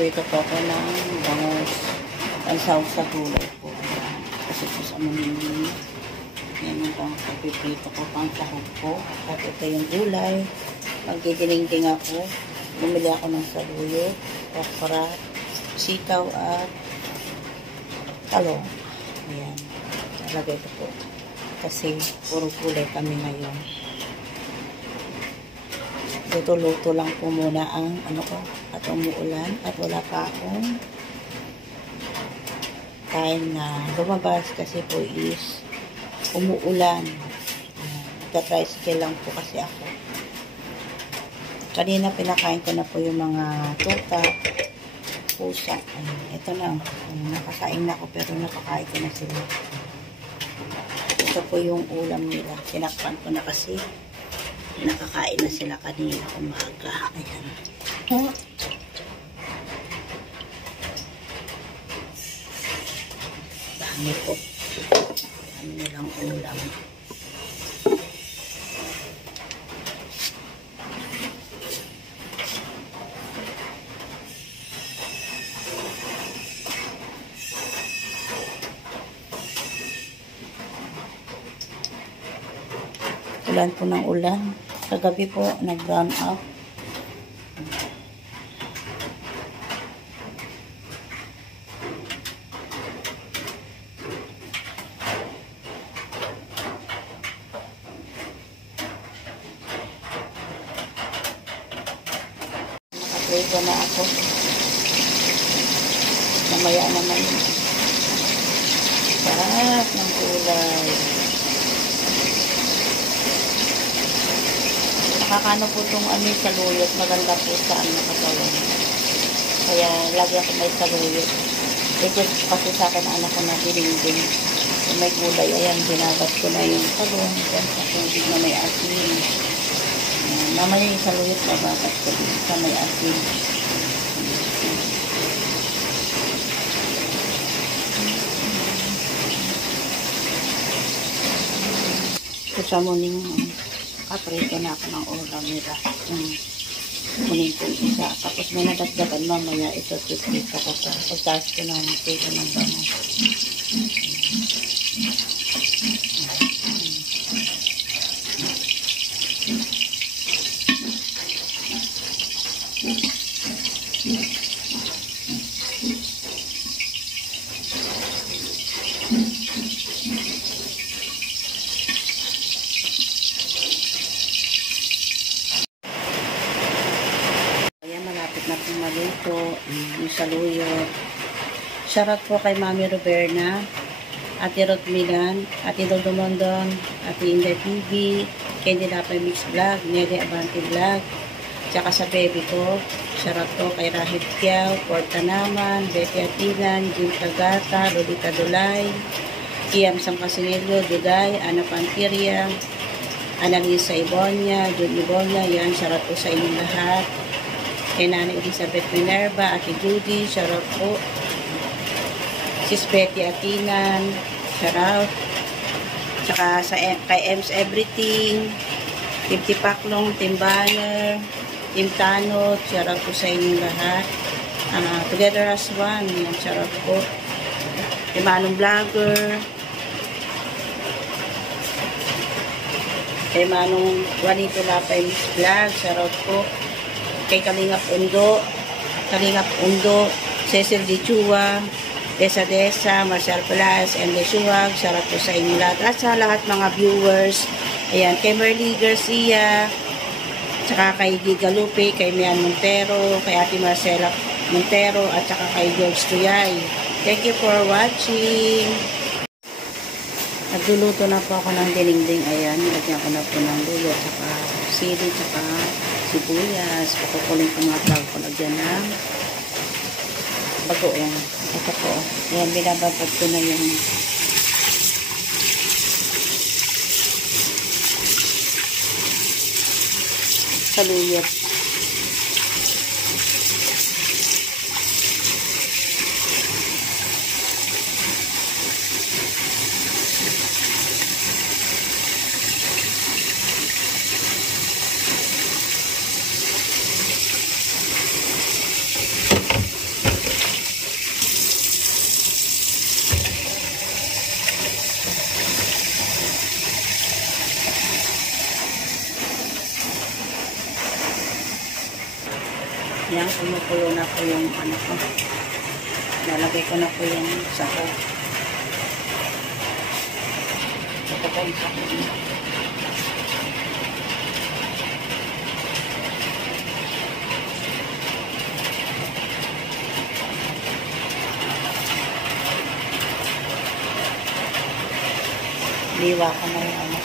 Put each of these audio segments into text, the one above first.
Magpiprito po ako ng bangos. Pansaw sa gulay po. Kasi po sa mga yan yung pagpiprito ko, pang sahog ko. At ito yung gulay. Magdidinengding ako. Bumili ako ng saluyot, okra, sitaw at talong. Ayan. Talagay ko po. Kasi puro gulay kami ngayon. Luto-luto lang po muna ang ano ko at umuulan at wala pa akong time na lumabas kasi po is umuulan. Nagka-tricycle lang po kasi ako. Kanina pinakain ko na po yung mga tuta, pusa. Ito na. Nakakain na ako pero napakain ko na sila. Ito po yung ulam nila. Tinakpan ko na kasi nakakain na sila kanina umaga. Ayan. Dami po. Dami nilang ulam. Ulan po ng ulan. Kagabi po, nag-brown out. Nakapray ko na ako. Namaya naman. Sarap ng gulay. Nakakano po itong saluyot. Maganda po sa katawan. Kaya lagi ako may saluyot. Request kasi sa akin anak ko na dinindin. Kung may gulay, ayan, binabat ko na yung talong. Yan sa tubig na may asin. Mamaya yung saluyot, bababat ko din sa may asin. Ito sa morning, kaprito na ako ng ulam nila. Kunin ko isa. Tapos may nadagdagan mamaya ito tutito ko pa. Pagtaas ko na magpito ng bango. Malapit na pong maluto yung saluyot. Shoutout po kay Mami Roberna, Ate Rod Milan, Ate Dodo Mondon, Ate Inday TV, Candy Lapay Mix Vlog, Nelly Abante Vlog, tsaka sa baby ko. Shoutout po kay Rahid Tiaw, Porta Naman, Betty Atilan, Jim Tagata, Lolita Dulay, Kiam Sangkasinilio, Duday, Ana Pantiria, Annalisa Ibonia, Jun Ibonia. Yan, shoutout po sa inyong lahat. Kay Nanay Elizabeth Minerva, Ate Judy, shoutout po. Sis Betty Atinan, shoutout. Tsaka kay Ems Everything, Team Tipaklong, Team Banner, Team Tanot, shoutout po sa inyong lahat. Together as one, yan, shoutout po. Kay Manong Vlogger, kay Manong Juanito Lapay Miss Vlog, shoutout po. Kay Kalingap Undo, Cecil Dichua, Desa, Marcel Pelas, and Lesuag, shoutout po sa inyo lahat. At sa lahat mga viewers, ayan, kay Merly Garcia, saka kay Giga Lupe, kay Mian Montero, kay Ate Marcela Montero, at saka kay George Tuyay. Thank you for watching. Nagluluto na po ako ng dinengdeng. Ayan, nilagyan ko na po ng lulo, saka sili, saka sibuyas. Pakukulin ko mga tawag ko. Lagyan ng bagoong. Ito po. Ayan, binababad ko na yung saluyot. Ayan, kumukulo na po yung ano ko. Lalagay ko na po yung sahog. Ito po yung sahog. Liwa ko na yung ano.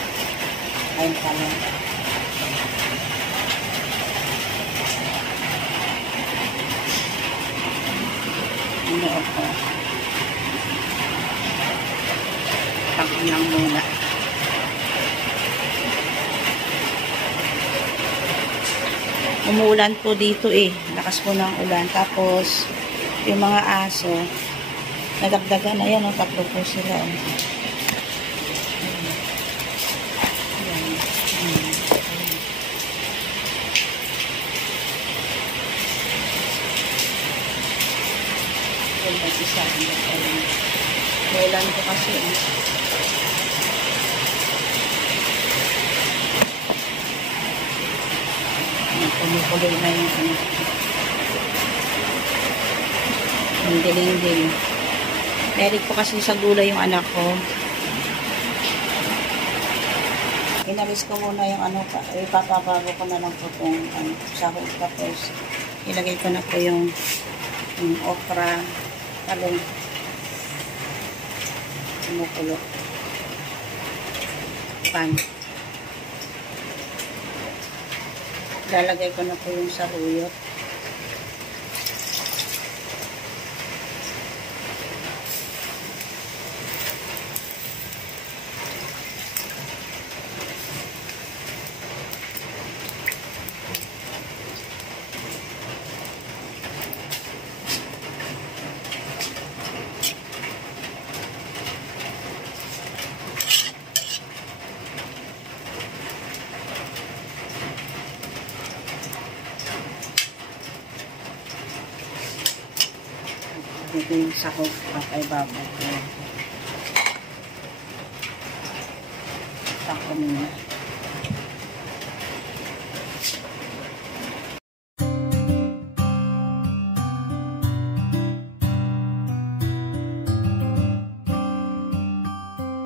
Ayun pala. Inood ko. Pag-ilang muna. Umuulan po dito eh. Lakas po ng ulan. Tapos, yung mga aso, nadagdagan. Ayan, tatlo po sila. Ulan ko kasi kumukuloy na yung ano, yung diling-diling. Meron po kasi sa gulay yung anak ko. Inalis ko muna yung ano, ipapabago ko na lang po itong ano, sahog. Tapos ilagay ko na po yung okra, talong. Kumukulo. Pan. Lalagay ko na po yung saruyot. Ito yung sahog kay baba. Tako muna.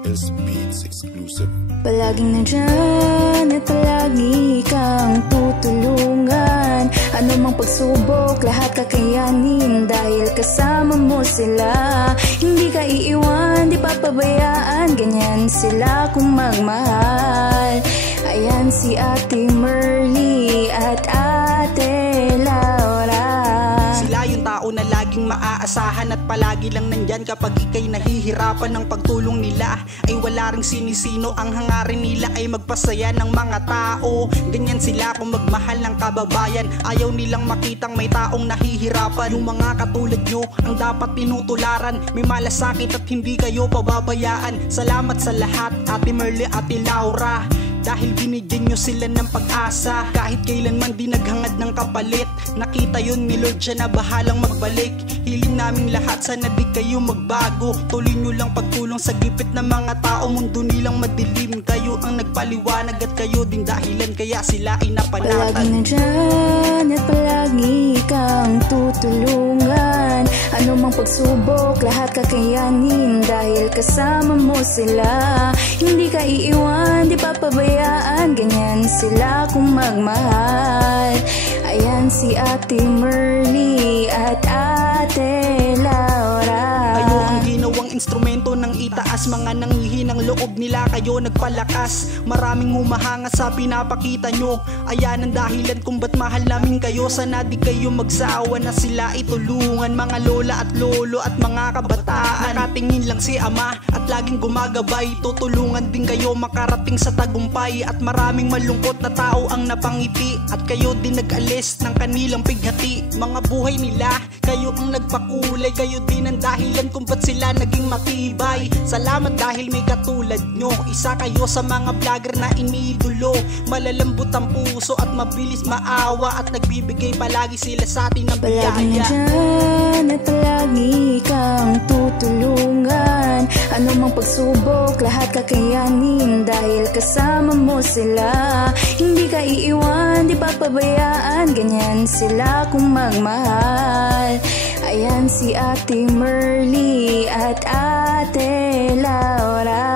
S Beats exclusive. Palaging nandyan at palagi kang tutulungan. Ano mang pagsubok, lahat kakayanin. Dahil kasama mo sila, hindi ka iiwan, di papabayaan. Ganyan sila kung magmahal. Ayan si Ate Merly at Ate Laura. Sila yung tao na laging maaasahan at palagi lang nandyan kapag ika'y nahihirapan. Ng pagtulong nila ay wala ring sinisino. Ang hangarin nila ay magpasaya ng mga tao. Ganyan sila kung magmahal ng kababayan. Ayaw nilang makitang may taong nahihirapan. Yung mga katulad nyo ang dapat tinutularan. May malasakit at hindi kayo pababayaan. Salamat sa lahat, Ate Merly, Ate Laura. Dahil binigyan nyo sila ng pag-asa. Kahit kailanman di naghangad ng kapalit. Nakita yun ni Lord, siya na bahalang magbalik. Hiling naming lahat, sana di kayo magbago. Tuloy nyo lang pagtulong sa gipit ng mga tao. Mundo nilang madilim, kayo ang nagpaliwanag. At kayo din dahilan kaya sila ay napanatag. Palaging nandyan at palagi kang tutulungan. Ano mang pagsubok, lahat kakayanin. Dahil kasama mo sila, hindi ka iiwan, di papabayaan. Ganyan sila kung magmahal. Ayan si Ate Merly at Ate Laura. Kayo ang ginawang instrumento ng itaas. Mga nanghihinang loob nila, kayo nagpalakas. Maraming humahanga sa pinapakita nyo. Ayan ang dahilan kung ba't mahal namin kayo. Sana di kayo magsawa na sila itulungan. Mga lola at lolo at mga kabataan. Nakatingin lang si ama at laging gumagabay. Tutulungan din kayo makarating sa tagumpay. At maraming malungkot na tao ang napangiti. At kayo din nag-alis ng kanilang pighati. Mga buhay nila, kayo ang nagpakulay. Kayo din ang dahilan kung ba't sila naging matibay. Salamat dahil may katulad nyo. Isa kayo sa mga vlogger na iniidolo. Malalambot ang puso at mabilis maawa. At nagbibigay palagi sila sa atin ng biyaya. Palagi nandyan at palagi kang tutulungan. Ano mang pagsubok, lahat kakayanin. Dahil kasama mo sila, hindi ka iiwan, di pa pabayaan, ganyan sila kung magmahal. Ayan si Ate Merly at Ate Laura.